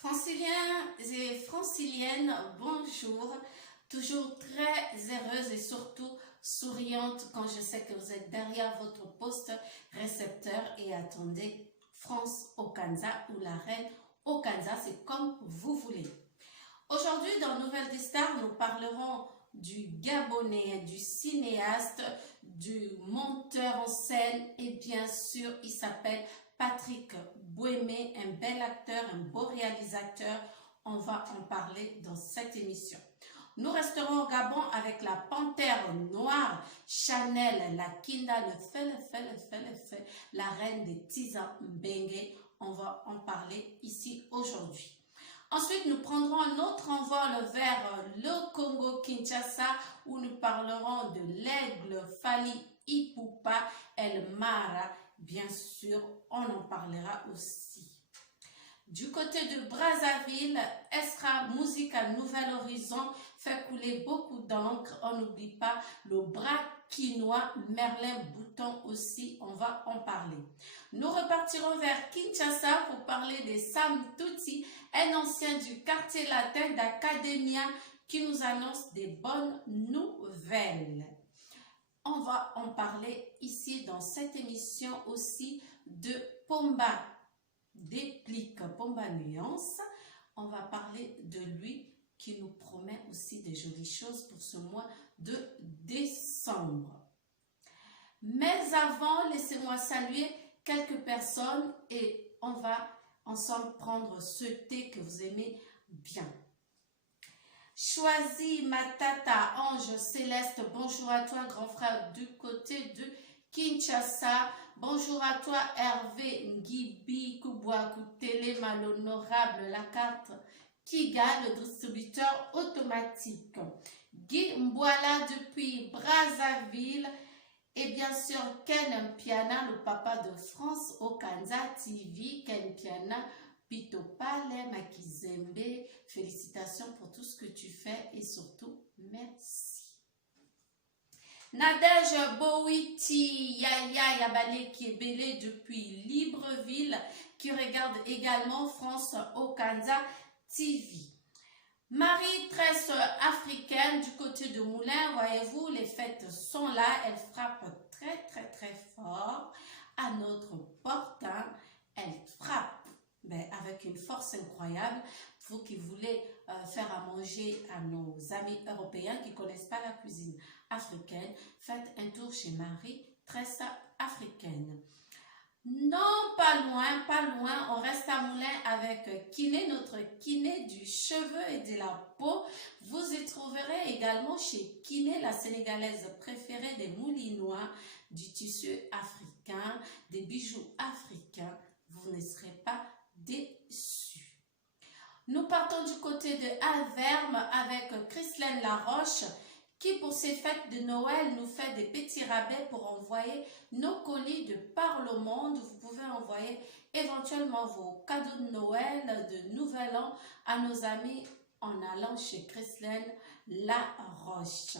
Franciliens et franciliennes, bonjour. Toujours très heureuse et surtout souriante quand je sais que vous êtes derrière votre poste récepteur et attendez France Okanza ou la reine Okanza, c'est comme vous voulez. Aujourd'hui, dans Nouvelles des Stars, nous parlerons du Gabonais, du cinéaste, du monteur en scène et bien sûr, il s'appelle Patrick Bouémé, un bel acteur, un beau réalisateur. On va en parler dans cette émission. Nous resterons au Gabon avec la panthère noire, Chanel, la Kinda, le fait, la reine des Tiza Mbengue. On va en parler ici aujourd'hui. Ensuite, nous prendrons un autre envol vers le Congo-Kinshasa où nous parlerons de l'aigle Fali Ipupa El Mara. Bien sûr, on en parlera aussi. Du côté de Brazzaville, Esra Musica Nouvel Horizon fait couler beaucoup d'encre. On n'oublie pas le bras quinois, Merlin Bouton aussi, on va en parler. Nous repartirons vers Kinshasa pour parler des Sam Tutsi, un ancien du quartier latin d'Academia qui nous annonce des bonnes nouvelles. On va en parler ici dans cette émission aussi de Pomba Déplique, Pomba Nuance. On va parler de lui qui nous promet aussi des jolies choses pour ce mois de décembre. Mais avant, laissez-moi saluer quelques personnes et on va ensemble prendre ce thé que vous aimez bien. Choisis Matata, Ange Céleste, bonjour à toi grand frère du côté de Kinshasa. Bonjour à toi Hervé Ngibi Koubouakou Téléma, l'honorable, la carte Kiga, le distributeur automatique. Guy Mbouala depuis Brazzaville. Et bien sûr, Ken Mpiana, le papa de France Okanza TV. Ken Mpiana, Pito Pale, Makizembe. Félicitations pour tout ce que tu fais et surtout, merci. Nadège Bowiti, Yaya Yabale qui est belé depuis Libreville, qui regarde également France Okanza TV. Marie Tresse africaine du côté de Moulins, voyez-vous, les fêtes sont là, elles frappent très fort à notre porte, hein. Elles frappent avec une force incroyable. Vous qui voulez faire à manger à nos amis européens qui ne connaissent pas la cuisine africaine, faites un tour chez Marie Tresse africaine. Non, pas loin, on reste à Moulins avec Kiné, notre kiné du cheveu et de la peau. Vous y trouverez également chez Kiné, la sénégalaise préférée des moulinois, du tissu africain, des bijoux africains. Vous ne serez pas déçus. Nous partons du côté de Alverme avec Christelaine Laroche, qui pour ces fêtes de Noël nous fait des petits rabais pour envoyer nos colis de par le monde. Vous pouvez envoyer éventuellement vos cadeaux de Noël, de Nouvel An à nos amis en allant chez Christelaine Laroche.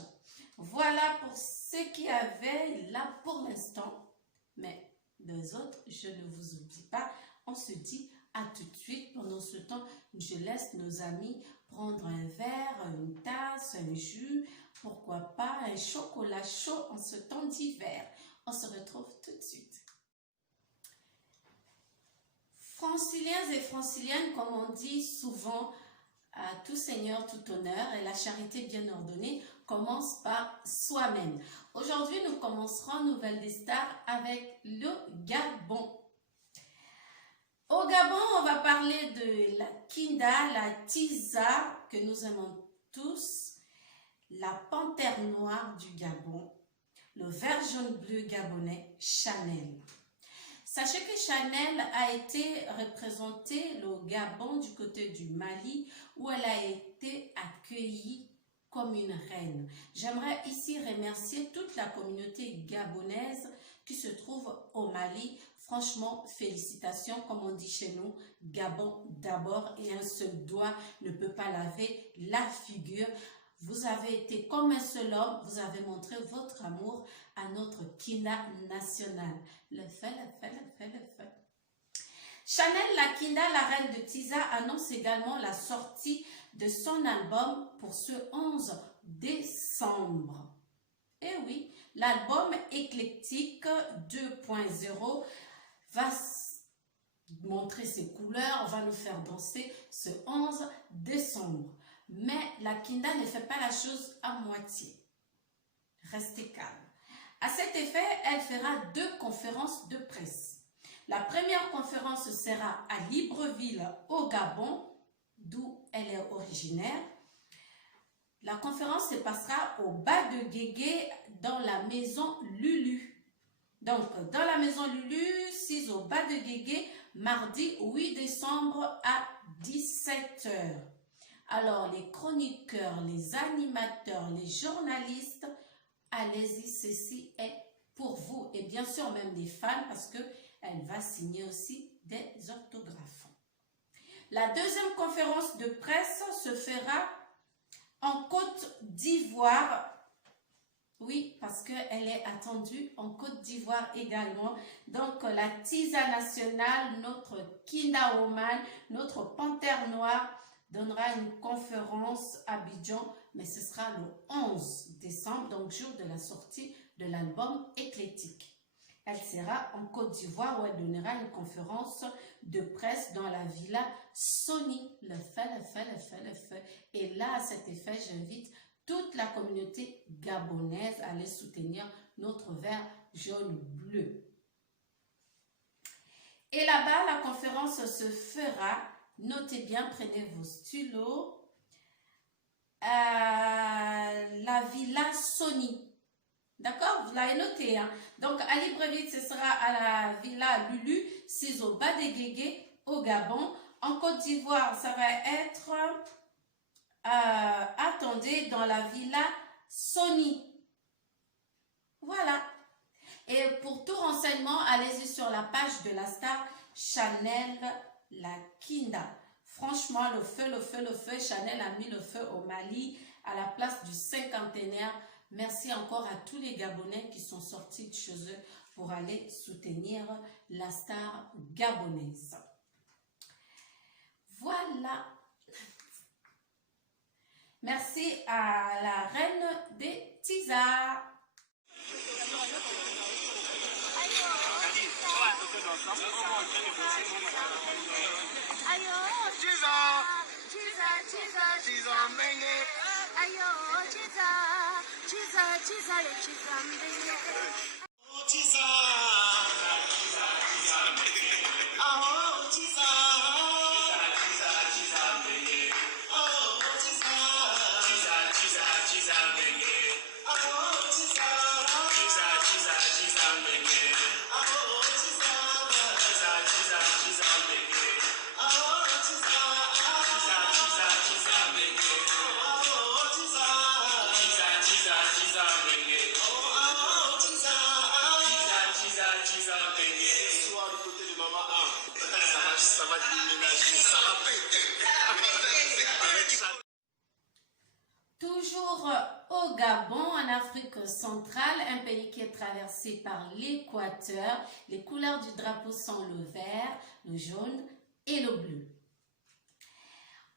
Voilà pour ce qu'il y avait là pour l'instant. Mais les autres, je ne vous oublie pas. On se dit à tout de suite. Pendant ce temps, je laisse nos amis prendre un verre, une tasse, un jus, pourquoi pas un chocolat chaud en ce temps d'hiver. On se retrouve tout de suite. Franciliens et franciliennes, comme on dit souvent, à tout seigneur, tout honneur, et la charité bien ordonnée commence par soi-même. Aujourd'hui, nous commencerons Nouvelles des Stars avec le Gabon. Au Gabon, on va parler de la Kinda, la Tiza, que nous aimons tous, la panthère noire du Gabon, le vert jaune bleu gabonais, Chanel. Sachez que Chanel a été représentée au Gabon du côté du Mali, où elle a été accueillie comme une reine. J'aimerais ici remercier toute la communauté gabonaise qui se trouve au Mali. Franchement, félicitations, comme on dit chez nous, Gabon d'abord et un seul doigt ne peut pas laver la figure. Vous avez été comme un seul homme, vous avez montré votre amour à notre Kinda national. Le fait. Chanel Lakinda, la reine de Tiza, annonce également la sortie de son album pour ce 11 décembre. Et oui, l'album Éclectique 2.0 va montrer ses couleurs, va nous faire danser ce 11 décembre. Mais Lakinda ne fait pas la chose à moitié. Restez calme. À cet effet, elle fera 2 conférences de presse. La première conférence sera à Libreville, au Gabon, d'où elle est originaire. La conférence se passera au bas de Guégué, dans la maison Lulu. Donc, dans la maison Lulu, 6 au bas de Guégué, mardi 8 décembre à 17 h. Alors, les chroniqueurs, les animateurs, les journalistes, allez-y, ceci est pour vous. Et bien sûr, même les fans, parce que elle va signer aussi des orthographes. La deuxième conférence de presse se fera en Côte d'Ivoire. Oui, parce qu'elle est attendue en Côte d'Ivoire également. Donc, la Tiza nationale, notre Kinda Woman, notre Panthère Noire donnera une conférence à Abidjan, mais ce sera le 11 décembre, donc jour de la sortie de l'album Éclectique. Elle sera en Côte d'Ivoire où elle donnera une conférence de presse dans la villa Sony. Le feu. Et là, à cet effet, j'invite toute la communauté gabonaise à aller soutenir notre vert jaune-bleu. Et là-bas, la conférence se fera, notez bien, prenez vos stylos, à la villa Sony. D'accord? Vous l'avez noté. Hein? Donc, à Libreville, ce sera à la villa Lulu, 6 au bas des Guégués, au Gabon. En Côte d'Ivoire, ça va être, attendez, dans la villa Sony. Voilà. Et pour tout renseignement, allez-y sur la page de la star Chanel Lakinda. Franchement, le feu. Chanel a mis le feu au Mali à la place du cinquantenaire. Merci encore à tous les Gabonais qui sont sortis de chez eux pour aller soutenir la star gabonaise. Voilà. Merci à la reine des Tiza. Toujours au Gabon, en Afrique centrale, un pays qui est traversé par l'équateur. Les couleurs du drapeau sont le vert, le jaune et le bleu.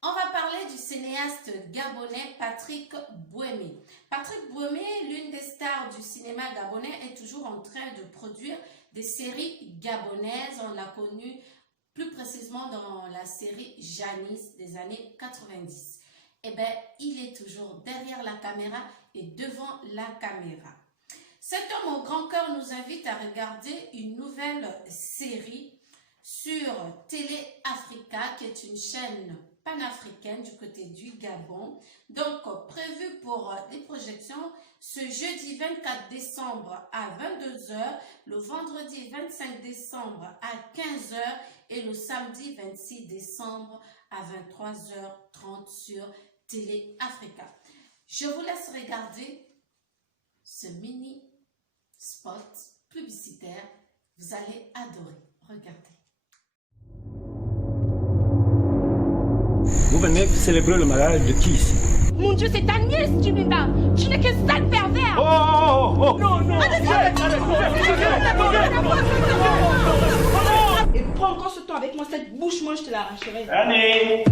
On va parler du cinéaste gabonais Patrick Bouémé. Patrick Bouémé, l'une des stars du cinéma gabonais, est toujours en train de produire des séries gabonaises. On l'a connu plus précisément dans la série Janice des années 90. Eh bien, il est toujours derrière la caméra et devant la caméra. Cet homme au grand cœur nous invite à regarder une nouvelle série sur Télé Africa, qui est une chaîne panafricaine du côté du Gabon. Donc, prévu pour des projections ce jeudi 24 décembre à 22 h, le vendredi 25 décembre à 15 h et le samedi 26 décembre à 23h30 sur Télé Africa. Je vous laisse regarder ce mini spot publicitaire. Vous allez adorer. Regardez. Vous venez célébrer le mariage de qui ici? Mon Dieu, c'est ta nièce, Jimimba. Tu n'es que sale pervers. Oh! Non! Arrête. Arrête. Et prends encore ce Sors-toi avec moi, cette bouche, moi je te l'arracherai. Allez!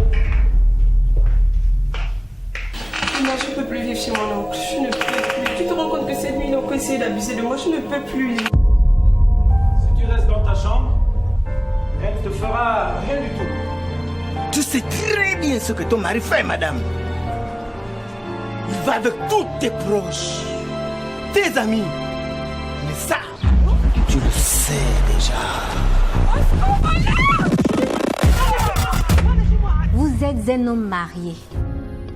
Moi je ne peux plus vivre chez mon oncle, je ne peux plus. Tu te rends compte que cette nuit, ils ont essayé d'abuser de moi, je ne peux plus. Si tu restes dans ta chambre, elle te fera rien du tout. Tu sais très bien ce que ton mari fait, madame. Il va avec tous tes proches, tes amis. Mais ça, tu le sais déjà. Vous êtes un homme marié.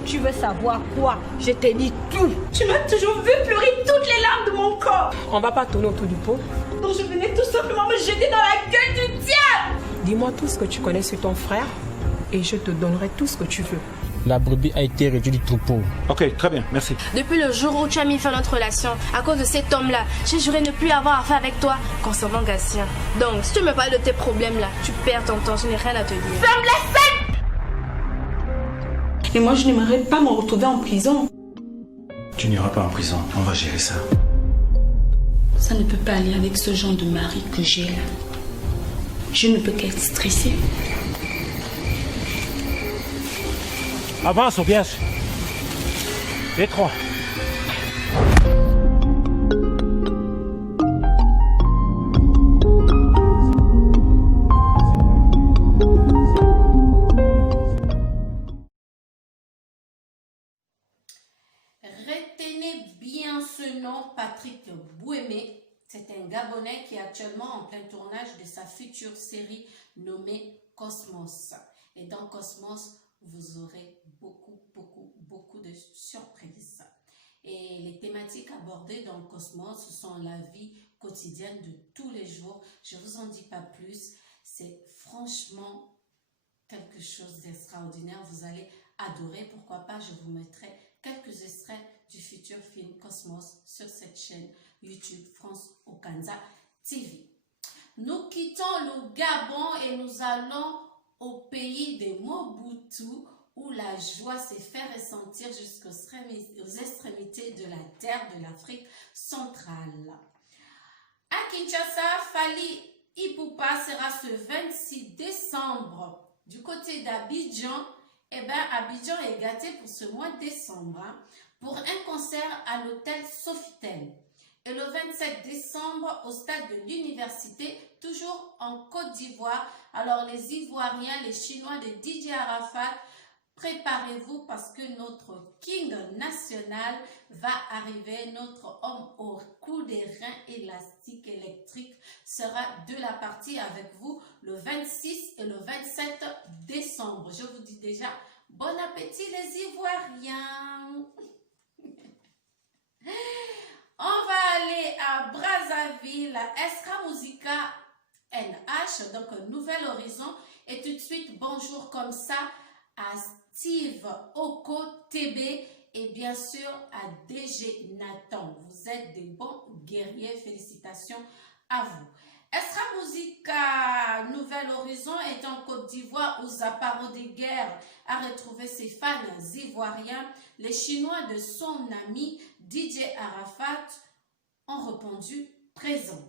Tu veux savoir quoi? Je t'ai dit tout. Tu m'as toujours vu pleurer toutes les larmes de mon corps. On va pas tourner autour du pot. Donc je venais tout simplement me jeter dans la gueule du diable. Dis-moi tout ce que tu connais sur ton frère et je te donnerai tout ce que tu veux. La brebis a été réduite du troupeau. Ok, très bien, merci. Depuis le jour où tu as mis fin à notre relation, à cause de cet homme-là, j'ai juré ne plus avoir affaire avec toi concernant Gatien. Donc, si tu me parles de tes problèmes-là, tu perds ton temps, je n'ai rien à te dire. Ferme la scène! Et moi, je n'aimerais pas me retrouver en prison. Tu n'iras pas en prison, on va gérer ça. Ça ne peut pas aller avec ce genre de mari que j'ai là. Je ne peux qu'être stressée. Avance, Aubias. Les trois. Retenez bien ce nom, Patrick Bouémé. C'est un Gabonais qui est actuellement en plein tournage de sa future série nommée Cosmos. Et dans Cosmos, vous aurez beaucoup de surprises. Et les thématiques abordées dans Cosmos, ce sont la vie quotidienne de tous les jours. Je ne vous en dis pas plus. C'est franchement quelque chose d'extraordinaire. Vous allez adorer. Pourquoi pas, je vous mettrai quelques extraits du futur film Cosmos sur cette chaîne YouTube France Okanza TV. Nous quittons le Gabon et nous allons au pays de Mobutu où la joie s'est fait ressentir jusqu'aux extrémités de la terre de l'Afrique centrale. À Kinshasa, Fally Ipupa sera ce 26 décembre du côté d'Abidjan. Eh bien, Abidjan est gâté pour ce mois de décembre pour un concert à l'hôtel Sofitel. Et le 27 décembre, au stade de l'université, toujours en Côte d'Ivoire. Alors, les Ivoiriens, les Chinois de DJ Arafat, préparez-vous parce que notre King national va arriver. Notre homme au cou des reins élastiques électriques sera de la partie avec vous le 26 et le 27 décembre. Je vous dis déjà, bon appétit les Ivoiriens. On va aller à Brazzaville, Estra Musica NH, donc un nouvel horizon. Et tout de suite, bonjour comme ça à Steve Oko TB et bien sûr à DG Nathan. Vous êtes des bons guerriers, félicitations à vous. Estra Musica Nouvel Horizon est en Côte d'Ivoire où Zaparo de Guerre a retrouvé ses fans ivoiriens. Les Chinois de son ami DJ Arafat ont répondu présent.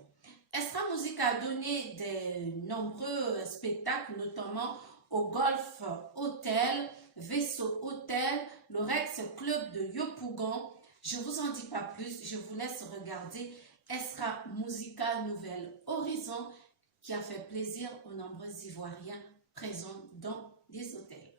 Estra Musica a donné de nombreux spectacles, notamment au Golf Hotel, Vaisseau Hotel, le Rex Club de Yopougon. Je ne vous en dis pas plus, je vous laisse regarder Estra Musica Nouvel Horizon qui a fait plaisir aux nombreux Ivoiriens présents dans les hôtels.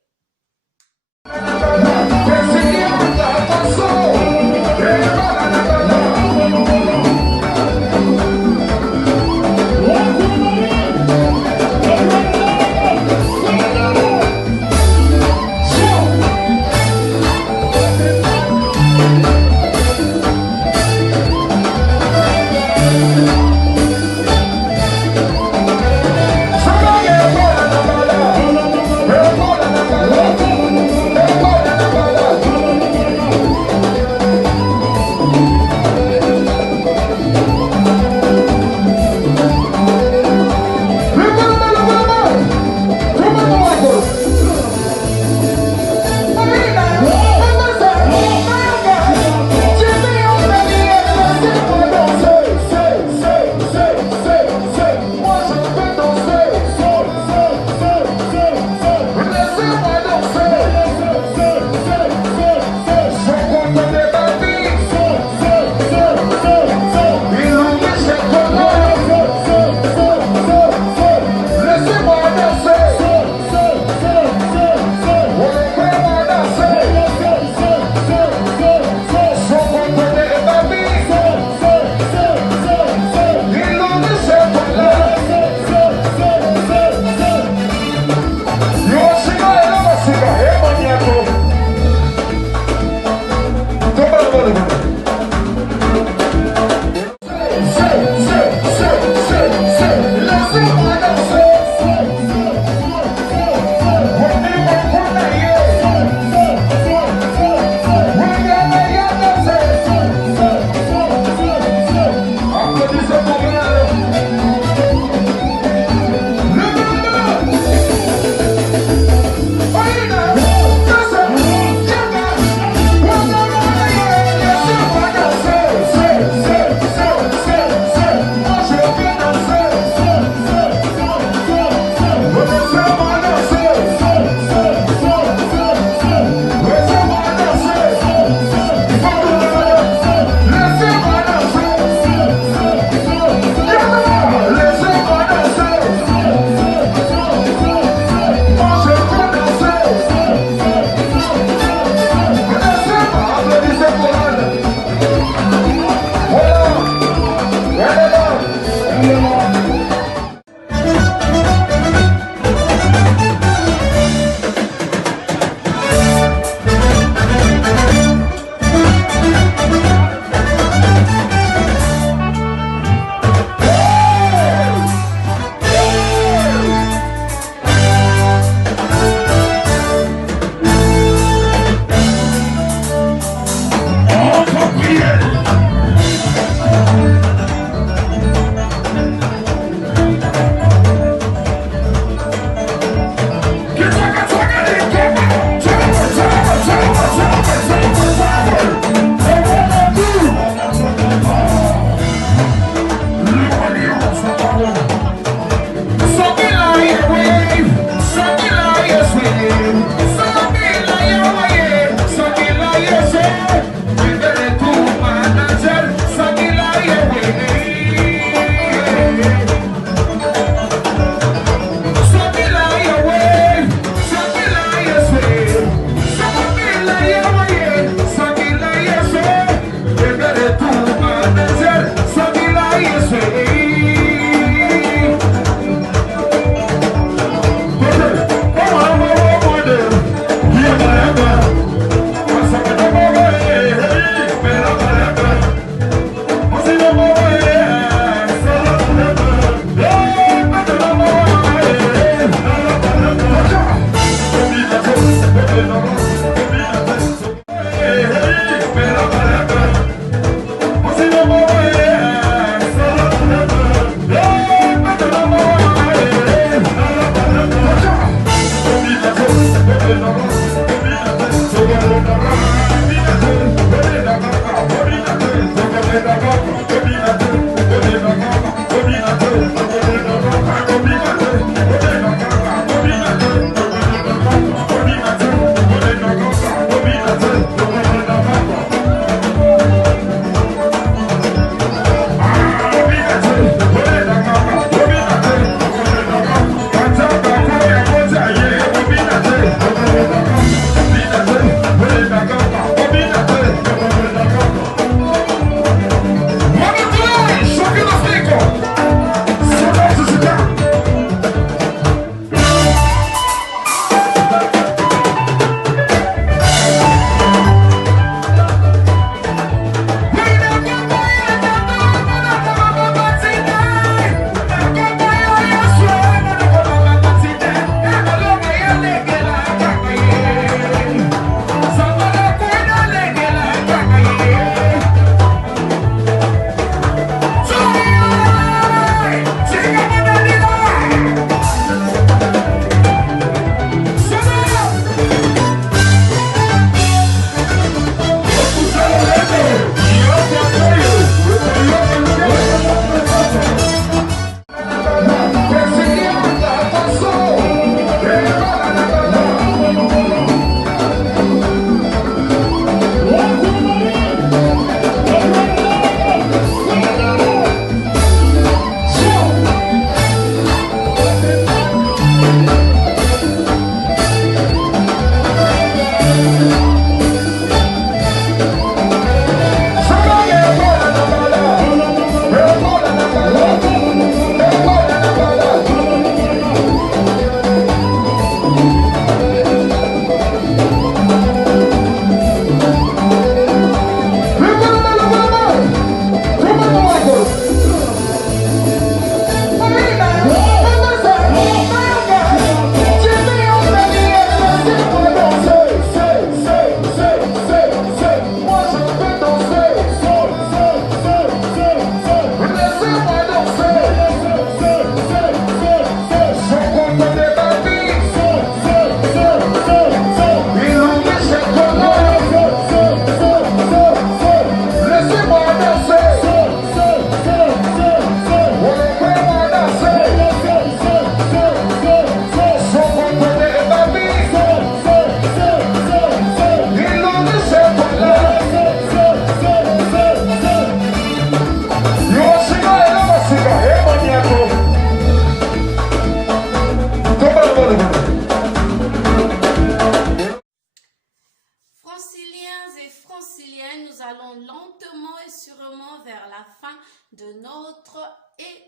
doucement vers la fin de notre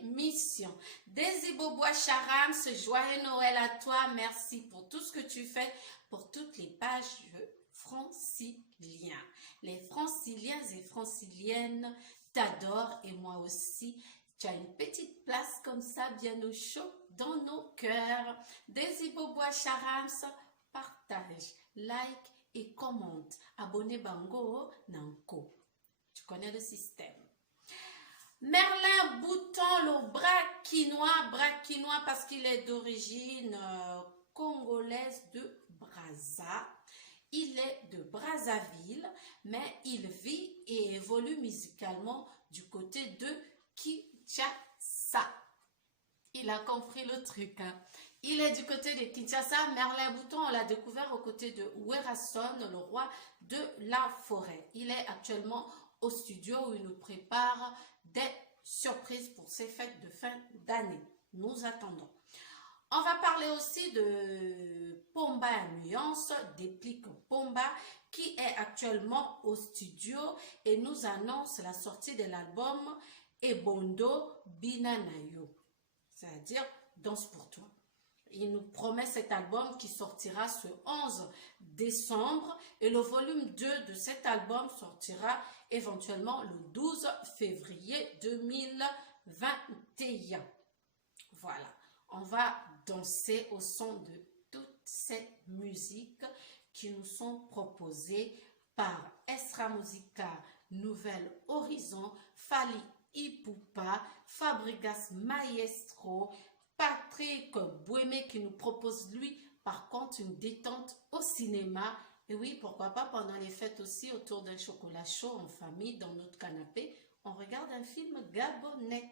émission. Daisy Bobois Charams, joyeux Noël à toi. Merci pour tout ce que tu fais pour toutes les pages franciliens. Les franciliens et franciliennes t'adorent et moi aussi. Tu as une petite place comme ça, bien au chaud dans nos cœurs. Daisy Bobois Charams, partage, like et commente. Abonnez Bango Nanko. Tu connais le système. Merlin Bouton, le braquinois parce qu'il est d'origine congolaise de Brazza. Il est de Brazzaville, mais il vit et évolue musicalement du côté de Kinshasa. Il a compris le truc. Hein? Il est du côté de Kinshasa. Merlin Bouton, on l'a découvert aux côtés de Werason, le roi de la forêt. Il est actuellement au studio où il nous prépare des surprises pour ses fêtes de fin d'année. Nous attendons. On va parler aussi de Pomba Nuance, Déplique Pomba, qui est actuellement au studio et nous annonce la sortie de l'album Ebondo Binanayo, c'est-à-dire Danse pour toi. Il nous promet cet album qui sortira ce 11 décembre et le volume 2 de cet album sortira éventuellement le 12 février 2021. Voilà, on va danser au son de toutes ces musiques qui nous sont proposées par Esra Musica, Nouvelle Horizon, Fali Ipupa, Fabrigas Maestro, Patrick Bouémé qui nous propose lui par contre une détente au cinéma. Et oui, pourquoi pas pendant les fêtes aussi autour d'un chocolat chaud en famille dans notre canapé, on regarde un film gabonais.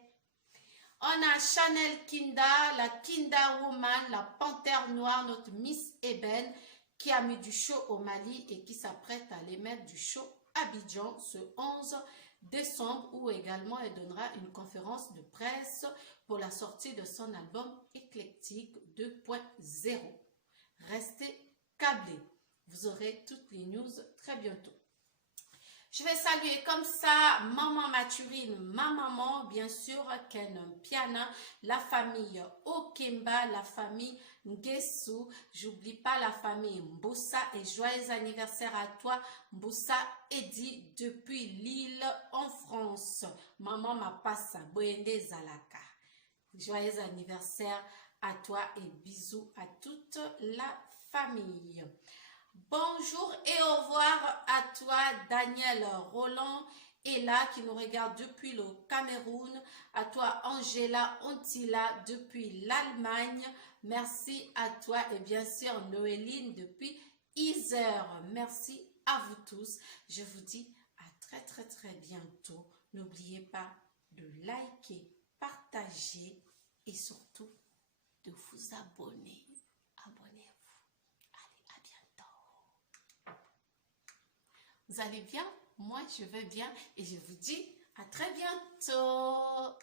On a Chanel Kinda, la Kinda Woman, la panthère noire, notre Miss Eben qui a mis du chaud au Mali et qui s'apprête à aller mettre du chaud à Abidjan ce 11 décembre où également elle donnera une conférence de presse pour la sortie de son album Éclectique 2.0. Restez câblés, vous aurez toutes les news très bientôt. Je vais saluer comme ça Maman Mathurine, ma maman, bien sûr, Ken Piana, la famille Okemba, la famille Ngesu, j'oublie pas la famille Mboussa et joyeux anniversaire à toi Mboussa Eddy depuis Lille en France. Maman Mapassa, Boyende Zalaka. Joyeux anniversaire à toi et bisous à toute la famille. Bonjour et au revoir à toi Daniel Roland et là qui nous regarde depuis le Cameroun, à toi Angela Ontila depuis l'Allemagne, merci à toi et bien sûr Noéline depuis Isère, merci à vous tous, je vous dis à très bientôt, n'oubliez pas de liker, partager et surtout de vous abonner, abonnez-vous. Vous allez bien? Moi, je vais bien et je vous dis à très bientôt.